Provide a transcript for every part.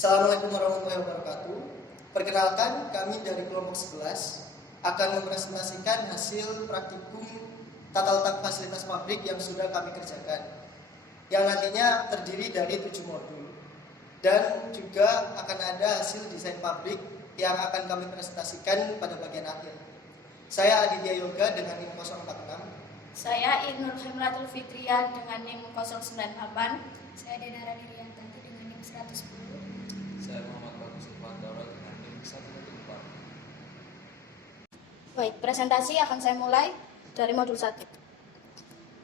Assalamualaikum warahmatullahi wabarakatuh. Perkenalkan, kami dari kelompok 11 akan mempresentasikan hasil praktikum tata letak fasilitas pabrik yang sudah kami kerjakan, yang nantinya terdiri dari 7 modul. Dan juga akan ada hasil desain pabrik yang akan kami presentasikan pada bagian akhir. Saya Aditya Yoga dengan NIM 046. Saya Ibnul Himratul Fitrian dengan NIM 098. Saya Denara Diriantanti dengan NIM 110. Saya Muhammad Bagus Irfandoro dengan NIM 114. Baik, presentasi akan saya mulai dari modul 1.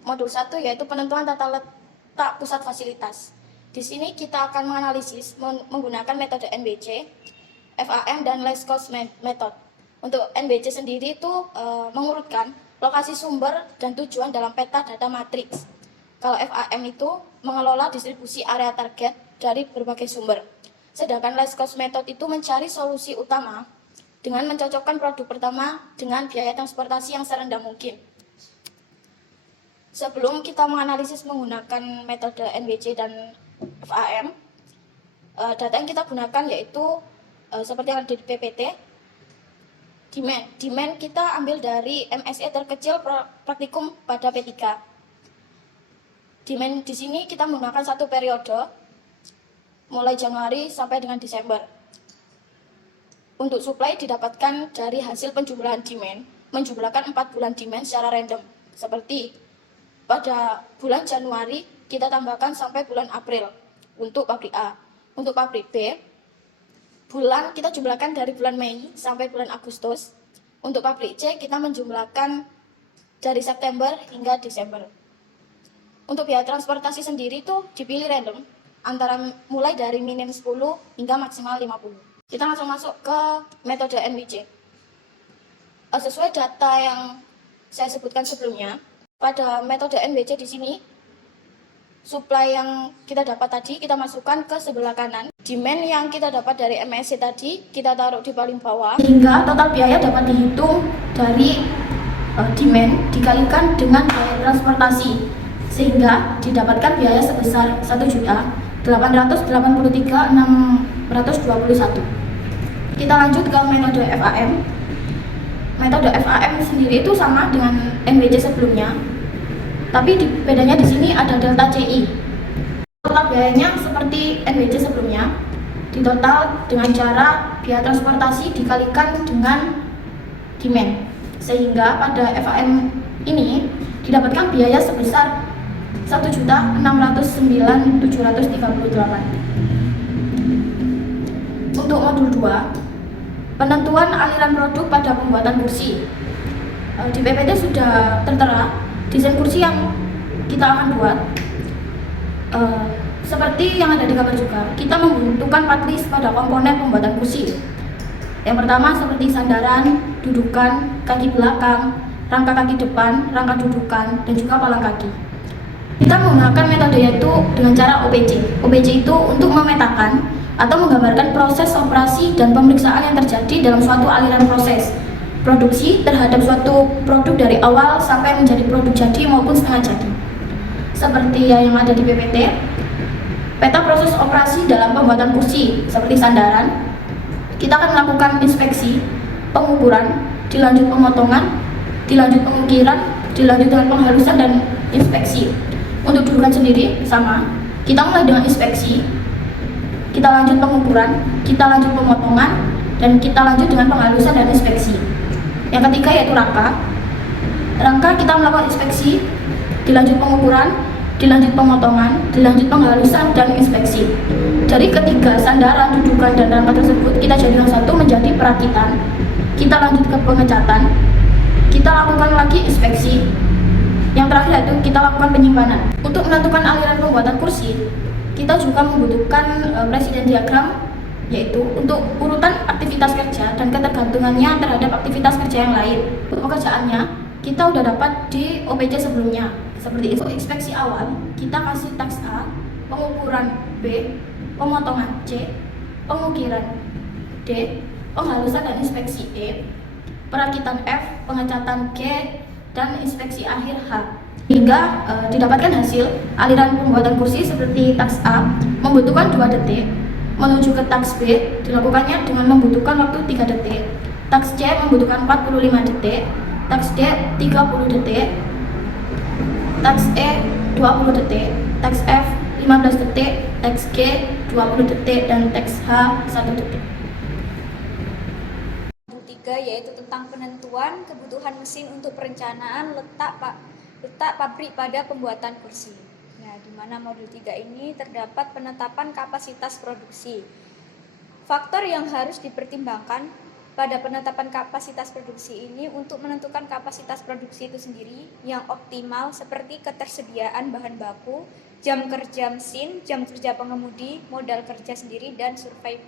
Modul 1 yaitu penentuan tata letak pusat fasilitas. Di sini kita akan menganalisis menggunakan metode NBC, FAM, dan Least Cost Method. Untuk NBC sendiri itu mengurutkan lokasi sumber dan tujuan dalam peta data matriks. Kalau FAM itu mengelola distribusi area target dari berbagai sumber. Sedangkan Least Cost Method itu mencari solusi utama dengan mencocokkan produk pertama dengan biaya transportasi yang serendah mungkin. Sebelum kita menganalisis menggunakan metode NBC dan FAM, data yang kita gunakan yaitu seperti yang ada di PPT. Demand kita ambil dari MSE terkecil praktikum pada P3. Demand di sini kita menggunakan satu periode, mulai Januari sampai dengan Desember. Untuk supply didapatkan dari hasil penjumlahan demand, menjumlahkan 4 bulan demand secara random. Seperti pada bulan Januari kita tambahkan sampai bulan April untuk pabrik A. Untuk pabrik B, bulan kita jumlahkan dari bulan Mei sampai bulan Agustus. Untuk pabrik C, kita menjumlahkan dari September hingga Desember. Untuk biaya transportasi sendiri itu dipilih random, antara mulai dari minim 10 hingga maksimal 50. Kita langsung masuk ke metode NBC. Sesuai data yang saya sebutkan sebelumnya, pada metode NBC di sini, supply yang kita dapat tadi kita masukkan ke sebelah kanan. Demand yang kita dapat dari MSC tadi kita taruh di paling bawah. Sehingga total biaya dapat dihitung dari demand dikalikan dengan biaya transportasi. Sehingga didapatkan biaya sebesar 1.883.621. Kita lanjut ke metode FAM. Metode FAM sendiri itu sama dengan NBC sebelumnya. Tapi bedanya di sini ada delta CI. Total biayanya seperti NBC sebelumnya, ditotal dengan cara biaya transportasi dikalikan dengan demand. Sehingga pada FAM ini didapatkan biaya sebesar 1.609.738. Untuk modul 2, penentuan aliran produk pada pembuatan kursi. Di PPT sudah tertera desain kursi yang kita akan buat. Seperti yang ada di gambar juga, kita membutuhkan patlis pada komponen pembuatan kursi. Yang pertama seperti sandaran, dudukan, kaki belakang, rangka kaki depan, rangka dudukan, dan juga palang kaki. Kita menggunakan metode yaitu dengan cara OPC. OPC itu untuk memetakan atau menggambarkan proses operasi dan pemeriksaan yang terjadi dalam suatu aliran proses produksi terhadap suatu produk dari awal sampai menjadi produk jadi maupun setengah jadi. Seperti yang ada di PPT, peta proses operasi dalam pembuatan kursi seperti sandaran, kita akan melakukan inspeksi, pengukuran, dilanjut pemotongan, dilanjut pengukiran, dilanjut dengan penghalusan dan inspeksi. Untuk dudukan sendiri sama, kita mulai dengan inspeksi, kita lanjut pengukuran, kita lanjut pemotongan, dan kita lanjut dengan penghalusan dan inspeksi. Yang ketiga yaitu rangka. Rangka kita melakukan inspeksi, dilanjut pengukuran, dilanjut pemotongan, dilanjut penghalusan dan inspeksi. Dari ketiga sandaran, dudukan, dan rangka tersebut kita jadikan satu menjadi perakitan. Kita lanjut ke pengecatan, kita lakukan lagi inspeksi. Yang terakhir yaitu kita lakukan penyimpanan. Untuk menentukan aliran pembuatan kursi, kita juga membutuhkan presiden diagram, yaitu untuk urutan aktivitas kerja dan ketergantungannya terhadap aktivitas kerja yang lain. Untuk pekerjaannya, kita udah dapat di OPC sebelumnya. Seperti itu, inspeksi awal, kita kasih taks A, pengukuran B, pemotongan C, pengukiran D, penghalusan dan inspeksi E, perakitan F, pengecatan G, dan inspeksi akhir H. Hingga didapatkan hasil aliran pembuatan kursi seperti taks A membutuhkan 2 detik, menuju ke taks B dilakukannya dengan membutuhkan waktu 3 detik. Taks C membutuhkan 45 detik, taks D 30 detik, taks E 20 detik, taks F 15 detik, taks G 20 detik, dan taks H 1 detik. Modul 3 yaitu tentang penentuan kebutuhan mesin untuk perencanaan letak pabrik pada pembuatan kursi. Nah, di mana modul 3 ini terdapat penetapan kapasitas produksi. Faktor yang harus dipertimbangkan pada penetapan kapasitas produksi ini untuk menentukan kapasitas produksi itu sendiri yang optimal seperti ketersediaan bahan baku, jam kerja mesin, jam kerja pengemudi, modal kerja sendiri, dan survei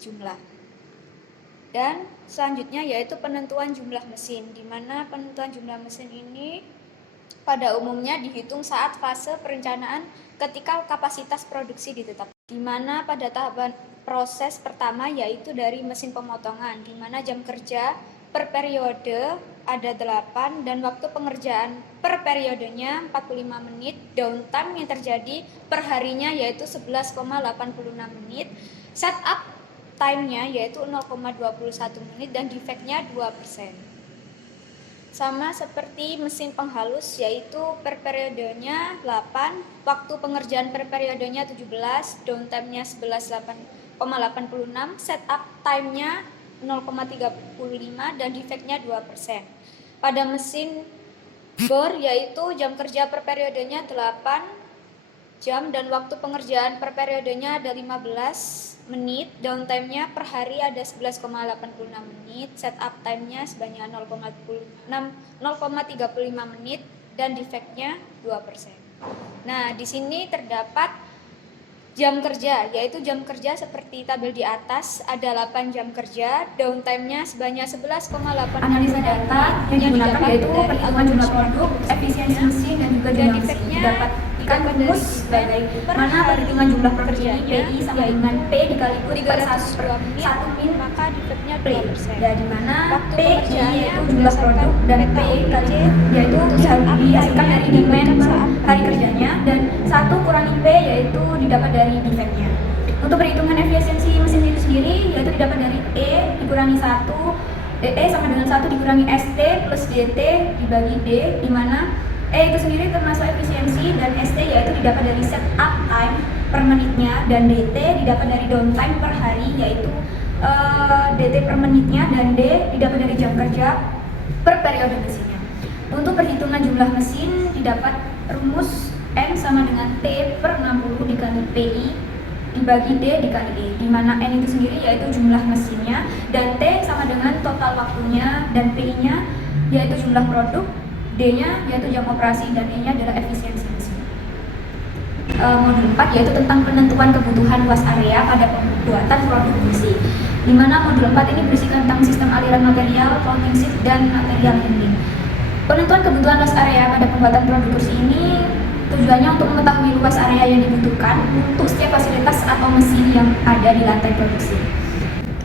jumlah. Dan selanjutnya yaitu penentuan jumlah mesin, di mana penentuan jumlah mesin ini pada umumnya dihitung saat fase perencanaan ketika kapasitas produksi ditetapkan. Di mana pada tahapan proses pertama yaitu dari mesin pemotongan, di mana jam kerja per periode ada 8 dan waktu pengerjaan per periodenya 45 menit, downtime yang terjadi per harinya yaitu 11,86 menit, setup time-nya yaitu 0,21 menit, dan defect-nya 2%. Sama seperti mesin penghalus yaitu per periodenya 8, waktu pengerjaan per periodenya 17, downtime-nya 11,86, setup time-nya 0,35, dan defect-nya 2%. Pada mesin bor yaitu jam kerja per periodenya 8 jam dan waktu pengerjaan per periodenya ada 15 menit, downtime-nya per hari ada 11,86 menit, setup time-nya sebanyak 0,35 menit, dan defect-nya 2%. Nah, di sini terdapat jam kerja, yaitu jam kerja seperti tabel di atas, ada 8 jam kerja, downtime-nya sebanyak 11,8. Analisa data yang digunakan yaitu perhitungan jumlah produk, efisiensi mesin, dan juga jumlah mesin. Dapat rumus sebagai mana perhitungan jumlah produksi PI sama dengan P dikali per 1 min, maka defect-nya P. 2%. Ya, di mana PI yaitu jumlah produk dan P kali yaitu dihasilkan dari demand hari kerjanya, dan 1 kurangi P yaitu didapat dari defect-nya. Untuk perhitungan efisiensi mesin itu sendiri yaitu didapat dari E dikurangi 1, E sama dengan 1 dikurangi ST plus DT dibagi D, di mana E itu sendiri termasuk efisiensi dan ST yaitu didapat dari setup time per menitnya, dan DT didapat dari downtime per hari yaitu DT per menitnya, dan D didapat dari jam kerja per periode mesinnya. Untuk perhitungan jumlah mesin didapat rumus N sama dengan T per 60 dikali PI dibagi D dikali E, di mana N itu sendiri yaitu jumlah mesinnya, dan T sama dengan total waktunya, dan PI-nya yaitu jumlah produk, D-nya yaitu jam operasi, dan E-nya adalah efisiensi mesin. Modul 4 yaitu tentang penentuan kebutuhan luas area pada pembuatan produk kursi, di mana modul 4 ini berisikan tentang sistem aliran material, counting sheet, dan material handling. Penentuan kebutuhan luas area pada pembuatan produk kursi ini tujuannya untuk mengetahui luas area yang dibutuhkan untuk setiap fasilitas atau mesin yang ada di lantai produksi.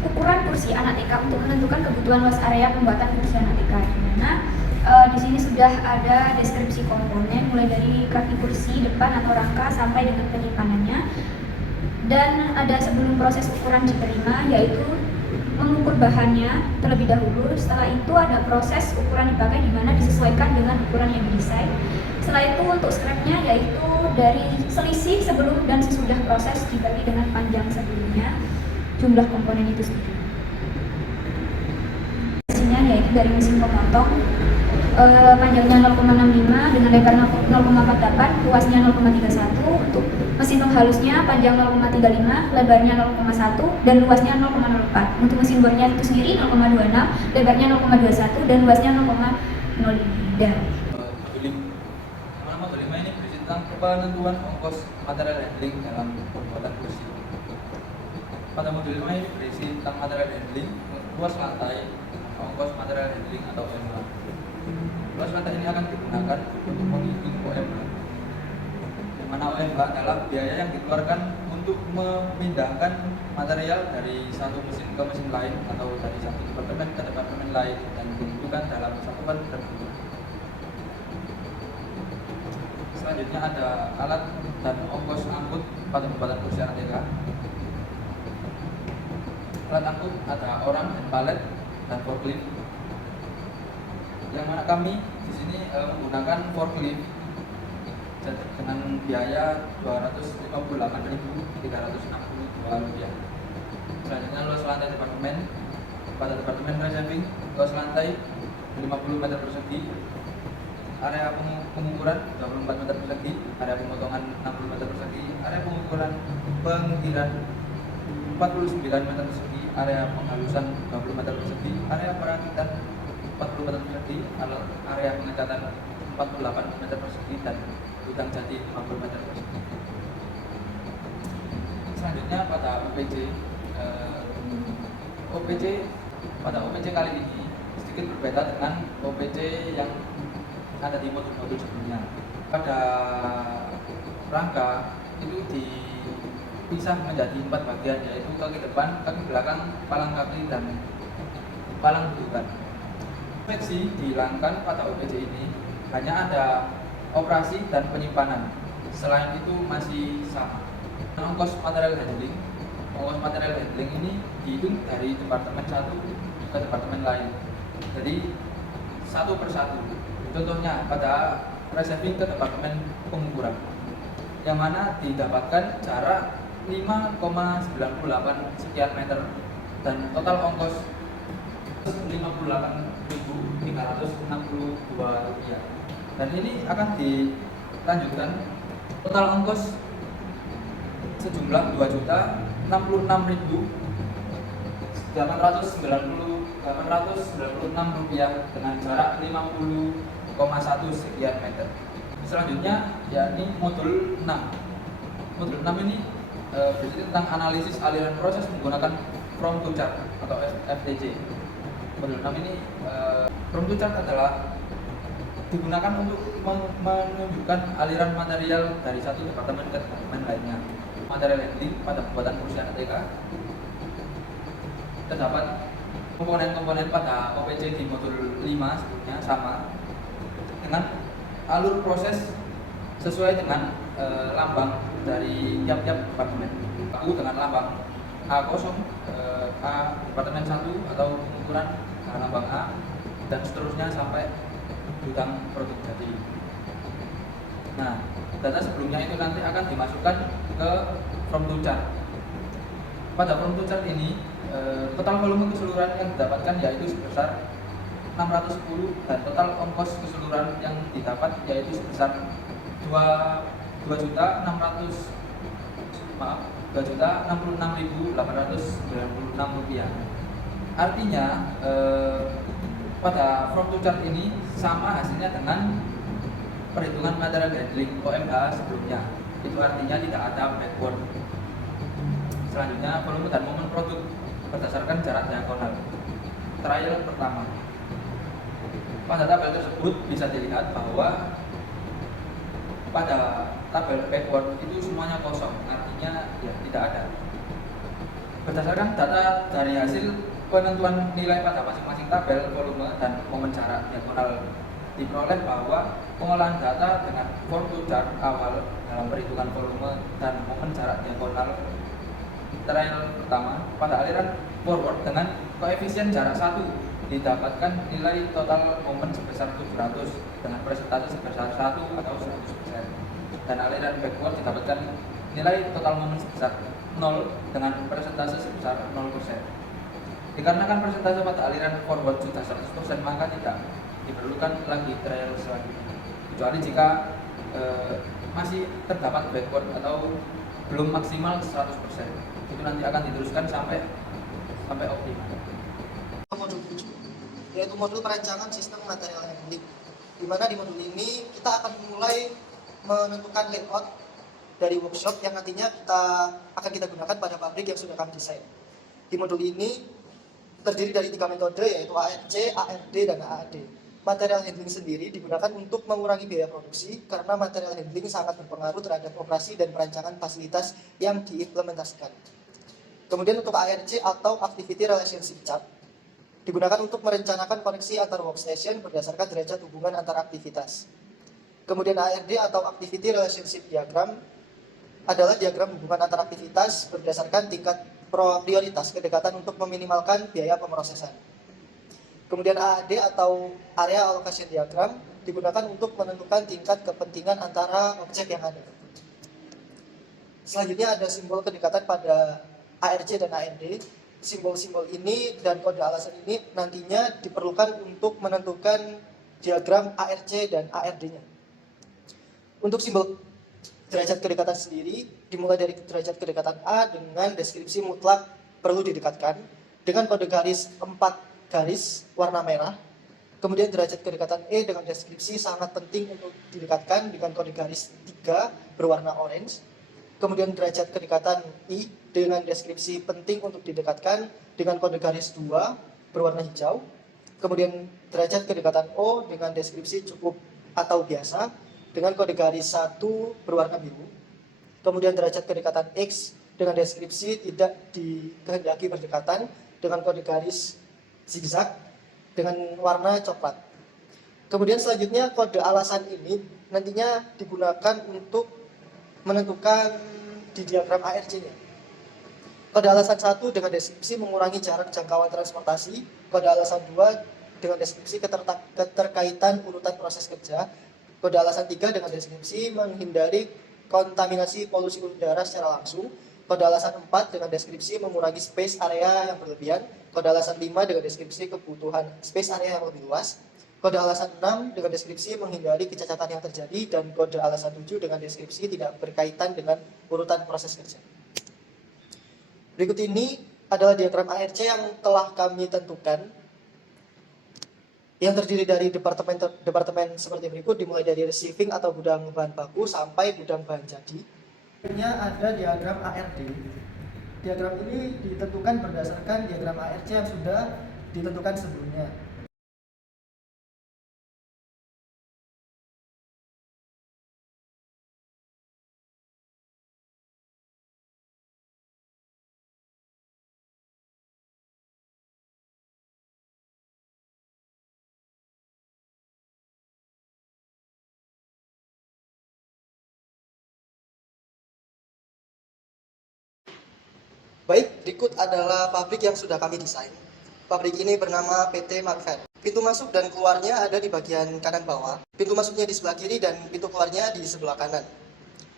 Ukuran kursi anak TK untuk menentukan kebutuhan luas area pembuatan kursi anak TK, di mana di sini sudah ada deskripsi komponen mulai dari kaki kursi depan atau rangka sampai dengan penyimpanannya, dan ada sebelum proses ukuran diterima yaitu mengukur bahannya terlebih dahulu. Setelah itu ada proses ukuran dipakai di mana disesuaikan dengan ukuran yang didesain. Setelah itu untuk scrapnya yaitu dari selisih sebelum dan sesudah proses dibagi dengan panjang sebelumnya jumlah komponen itu sendiri. Mesinnya yaitu dari mesin pemotong, panjangnya 0,65 dengan lebar 0,48, luasnya 0,31. Untuk mesin penghalusnya panjang 0,35, lebarnya 0,1 dan luasnya 0,04. Untuk mesin bornya itu sendiri 0,26, lebarnya 0,21 dan luasnya 0,05. Modul 5 ini berisi tentang penentuan ongkos material handling dalam pembuatan kursi. Pada modul 5 ini berisi tentang material handling, luas lantai, ongkos material handling atau OMH. Luas lantai ini akan digunakan untuk menghitung OMH, di mana OMH adalah biaya yang dikeluarkan untuk memindahkan material dari satu mesin ke mesin lain atau dari satu departemen ke departemen lain dan ditentukan dalam satuan tertentu. Selanjutnya ada alat dan ongkos angkut pada pembuatan kursi anak TK. alat angkut ada orang dan palet dan forklift. Yang mana kami di sini menggunakan forklift dengan biaya Rp258.362. Selanjutnya luas lantai departemen. Pada departemen receiving, luas lantai 50 meter persegi, area pengukuran 24 meter persegi, area pemotongan 60 meter persegi, area pengukuran pengukiran 49 meter persegi, area penghalusan 20 meter persegi, area perakitan 40 meter persegi, area pengecatan 48 meter persegi, dan gudang jati 50 meter persegi. Selanjutnya pada pada OPC kali ini sedikit berbeda dengan OPC yang ada di modul-modul sebelumnya. Pada rangka itu dipisah menjadi 4 bagian, yaitu kaki depan, kaki belakang, palang kaki, dan palang dudukan. Inspeksi dilakukan pada OPC ini hanya ada operasi dan penyimpanan. Selain itu masih sama. Ongkos material handling ini dihitung dari departemen satu ke departemen lain. Jadi satu persatu. Contohnya pada receiving ke departemen pengukuran, yang mana didapatkan jarak 5,98 sekian meter dan total ongkos Rp58.362. Dan ini akan dilanjutkan total ongkos sejumlah Rp2.896.896 dengan jarak 50,1 sekian meter. Selanjutnya yakni modul 6. Modul 6 ini bercerita tentang analisis aliran proses menggunakan from to chart atau FTC. Modul 6 ini from to chart adalah digunakan untuk menunjukkan aliran material dari satu departemen ke departemen lainnya. Material handling pada pembuatan kursi ATK terdapat komponen-komponen pada OPC di modul 5 sebelumnya sama dengan alur proses sesuai dengan lambang dari tiap-tiap departemen. Aku dengan lambang A0, A departemen 1 atau pengukuran dengan lambang A, dan seterusnya sampai gudang produk jadi. Nah, data sebelumnya itu nanti akan dimasukkan ke from to chart. Pada from to chart ini total volume keseluruhan yang didapatkan yaitu sebesar 610 dan total ongkos keseluruhan yang didapat yaitu sebesar 2.066.896 rupiah. Artinya pada from to chart ini sama hasilnya dengan perhitungan material handling OMH sebelumnya. Itu artinya tidak ada backward. Selanjutnya volume dan momen produk berdasarkan jarak diagonal. Trial pertama. Pada tabel tersebut bisa dilihat bahwa pada tabel backward itu semuanya kosong, artinya ya tidak ada. Berdasarkan data dari hasil penentuan nilai pada masing-masing tabel volume dan momen jarak diagonal, diperoleh bahwa pengolahan data dengan from to chart awal dalam perhitungan volume dan momen jarak diagonal trial pertama pada aliran forward dengan koefisien jarak 1 didapatkan nilai total momen sebesar 700 dengan persentase sebesar 1 atau 100%, dan aliran backward didapatkan nilai total momen sebesar 0 dengan persentase sebesar 0%. Dikarenakan persentase pada aliran forward sudah 100%, maka tidak diperlukan lagi trial selanjutnya, kecuali jika masih terdapat backward atau belum maksimal 100%. Itu nanti akan diteruskan sampai optimal. Modul 7, yaitu modul perancangan sistem material handling, di mana di modul ini kita akan mulai menentukan layout dari workshop yang nantinya akan kita gunakan pada pabrik yang sudah kami desain. Di modul ini terdiri dari 3 metode, yaitu ARC, ARD, dan AAD. Material handling sendiri digunakan untuk mengurangi biaya produksi karena material handling sangat berpengaruh terhadap operasi dan perancangan fasilitas yang diimplementasikan. Kemudian untuk ARC atau Activity Relationship Chart digunakan untuk merencanakan koneksi antar workstation berdasarkan derajat hubungan antar aktivitas. Kemudian ARD atau Activity Relationship Diagram adalah diagram hubungan antar aktivitas berdasarkan tingkat prioritas kedekatan untuk meminimalkan biaya pemrosesan. Kemudian AAD atau Area Allocation Diagram digunakan untuk menentukan tingkat kepentingan antara objek yang ada. Selanjutnya ada simbol kedekatan pada ARC dan AND. Simbol-simbol ini dan kode alasan ini nantinya diperlukan untuk menentukan diagram ARC dan ARD-nya. Untuk simbol derajat kedekatan sendiri dimulai dari derajat kedekatan A dengan deskripsi mutlak perlu didekatkan dengan kode garis 4 garis warna merah. Kemudian derajat kedekatan E dengan deskripsi sangat penting untuk didekatkan dengan kode garis 3 berwarna orange. Kemudian derajat kedekatan I dengan deskripsi penting untuk didekatkan dengan kode garis 2 berwarna hijau. Kemudian derajat kedekatan O dengan deskripsi cukup atau biasa dengan kode garis 1 berwarna biru. Kemudian derajat kedekatan X dengan deskripsi tidak dikehendaki berdekatan dengan kode garis zigzag dengan warna coklat. Kemudian selanjutnya kode alasan ini nantinya digunakan untuk menentukan di diagram ARC-nya. Kode alasan 1 dengan deskripsi mengurangi jarak jangkauan transportasi. Kode alasan 2 dengan deskripsi keterkaitan urutan proses kerja. Kode alasan 3 dengan deskripsi menghindari kontaminasi polusi udara secara langsung. Kode alasan 4 dengan deskripsi mengurangi space area yang berlebihan. Kode alasan 5 dengan deskripsi kebutuhan space area yang lebih luas. Kode alasan 6 dengan deskripsi menghindari kecacatan yang terjadi. Dan kode alasan 7 dengan deskripsi tidak berkaitan dengan urutan proses kerja. Berikut ini adalah diagram ARC yang telah kami tentukan, yang terdiri dari departemen seperti berikut, dimulai dari receiving atau gudang bahan baku sampai gudang bahan jadi. Selanjutnya ada diagram ARD. Diagram ini ditentukan berdasarkan diagram ARC yang sudah ditentukan sebelumnya. Baik, berikut adalah pabrik yang sudah kami desain. Pabrik ini bernama PT Marvet. Pintu masuk dan keluarnya ada di bagian kanan bawah. Pintu masuknya di sebelah kiri dan pintu keluarnya di sebelah kanan.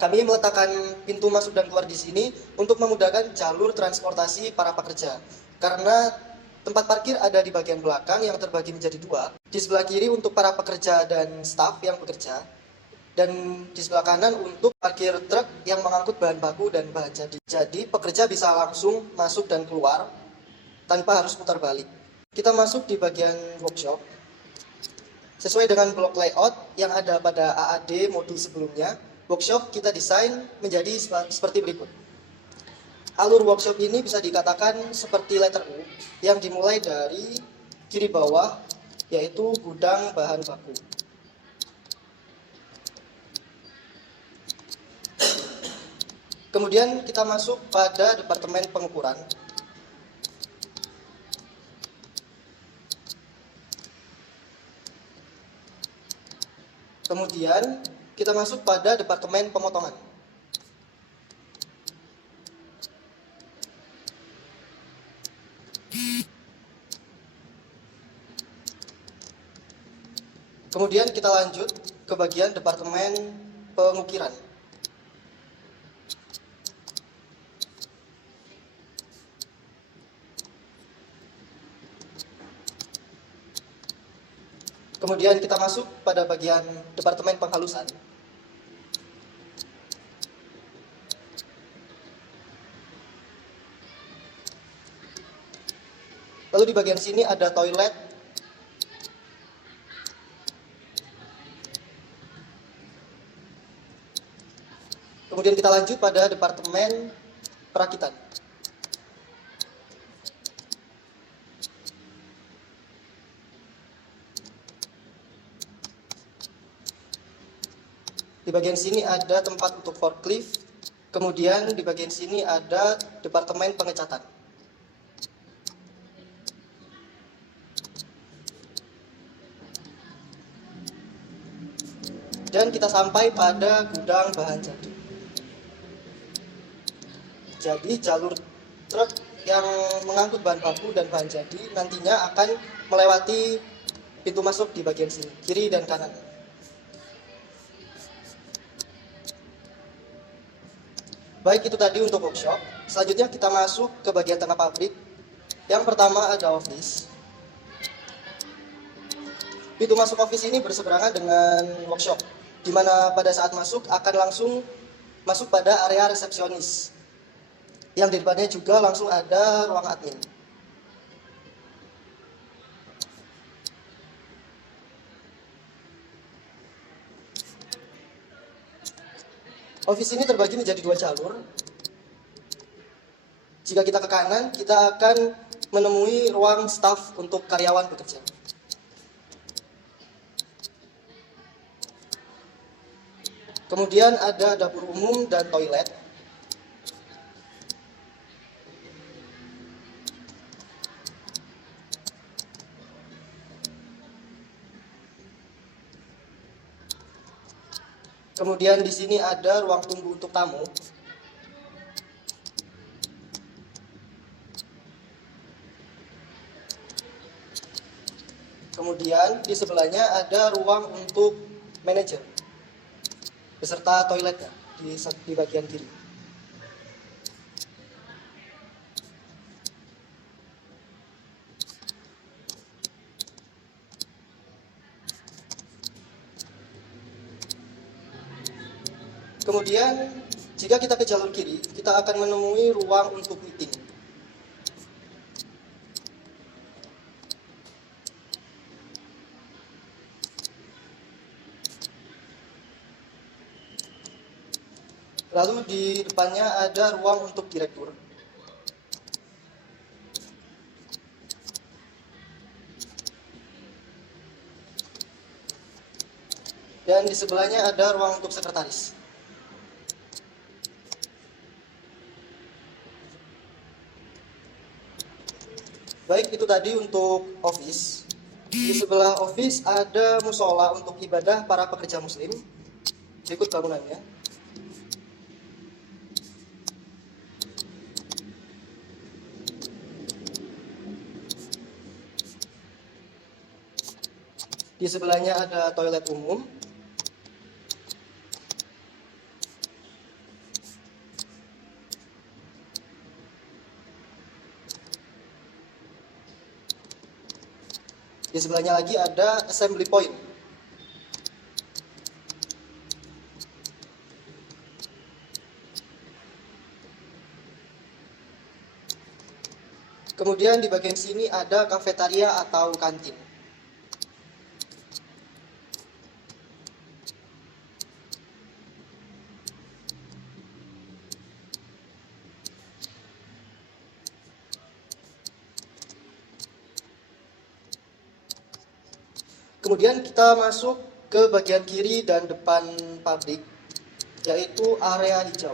Kami meletakkan pintu masuk dan keluar di sini untuk memudahkan jalur transportasi para pekerja. Karena tempat parkir ada di bagian belakang yang terbagi menjadi 2. Di sebelah kiri untuk para pekerja dan staf yang bekerja. Dan di sebelah kanan untuk parkir truk yang mengangkut bahan baku dan bahan jadi. Jadi pekerja bisa langsung masuk dan keluar tanpa harus putar balik. Kita masuk di bagian workshop. Sesuai dengan blok layout yang ada pada AAD modul sebelumnya, workshop kita desain menjadi seperti berikut. Alur workshop ini bisa dikatakan seperti letter U yang dimulai dari kiri bawah, yaitu gudang bahan baku. Kemudian kita masuk pada departemen pengukuran. Kemudian kita masuk pada departemen pemotongan. Kemudian kita lanjut ke bagian departemen pengukiran. Kemudian kita masuk pada bagian departemen penghalusan. Lalu di bagian sini ada toilet. Kemudian kita lanjut pada departemen perakitan. Di bagian sini ada tempat untuk forklift. Kemudian di bagian sini ada departemen pengecatan. Dan kita sampai pada gudang bahan jadi. Jadi jalur truk yang mengangkut bahan baku dan bahan jadi nantinya akan melewati pintu masuk di bagian sini, kiri dan kanan. Baik, itu tadi untuk workshop. Selanjutnya kita masuk ke bagian tengah pabrik. Yang pertama ada office. Pintu masuk office ini berseberangan dengan workshop, di mana pada saat masuk akan langsung masuk pada area resepsionis. Yang di depannya juga langsung ada ruang admin. Office ini terbagi menjadi 2 jalur. Jika kita ke kanan, kita akan menemui ruang staf untuk karyawan bekerja. Kemudian ada dapur umum dan toilet. Kemudian di sini ada ruang tunggu untuk tamu. Kemudian di sebelahnya ada ruang untuk manajer beserta toiletnya di bagian kiri. Kemudian jika kita ke jalur kiri, kita akan menemui ruang untuk meeting. Lalu di depannya ada ruang untuk direktur. Dan di sebelahnya ada ruang untuk sekretaris. Baik, itu tadi untuk office. Di sebelah office ada musola untuk ibadah para pekerja muslim. Berikut bangunannya. Di sebelahnya ada toilet umum. Di sebelahnya lagi ada assembly point. Kemudian di bagian sini ada kafetaria atau kantin. Kemudian kita masuk ke bagian kiri dan depan pabrik, yaitu area hijau.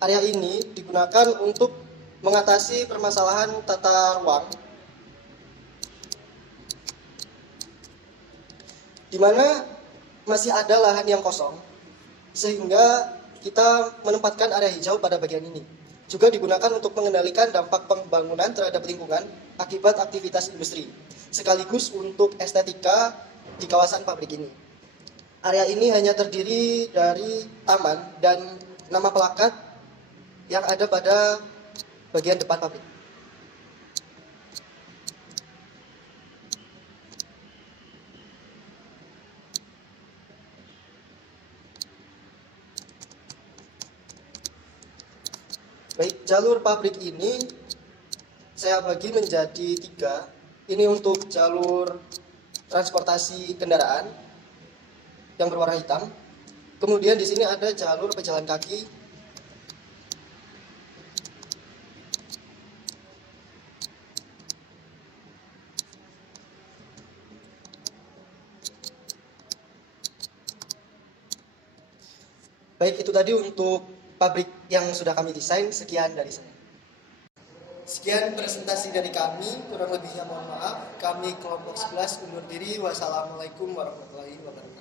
Area ini digunakan untuk mengatasi permasalahan tata ruang, di mana masih ada lahan yang kosong, sehingga kita menempatkan area hijau pada bagian ini. Juga digunakan untuk mengendalikan dampak pembangunan terhadap lingkungan akibat aktivitas industri, sekaligus untuk estetika di kawasan pabrik ini. Area ini hanya terdiri dari taman dan nama pelakat yang ada pada bagian depan pabrik. Baik, jalur pabrik ini saya bagi menjadi 3. Ini untuk jalur transportasi kendaraan yang berwarna hitam. Kemudian di sini ada jalur pejalan kaki. Baik, itu tadi untuk pabrik yang sudah kami desain. Sekian dari saya. Sekian presentasi dari kami, kurang lebihnya mohon maaf. Kami kelompok 11 undur diri. Wassalamualaikum warahmatullahi wabarakatuh.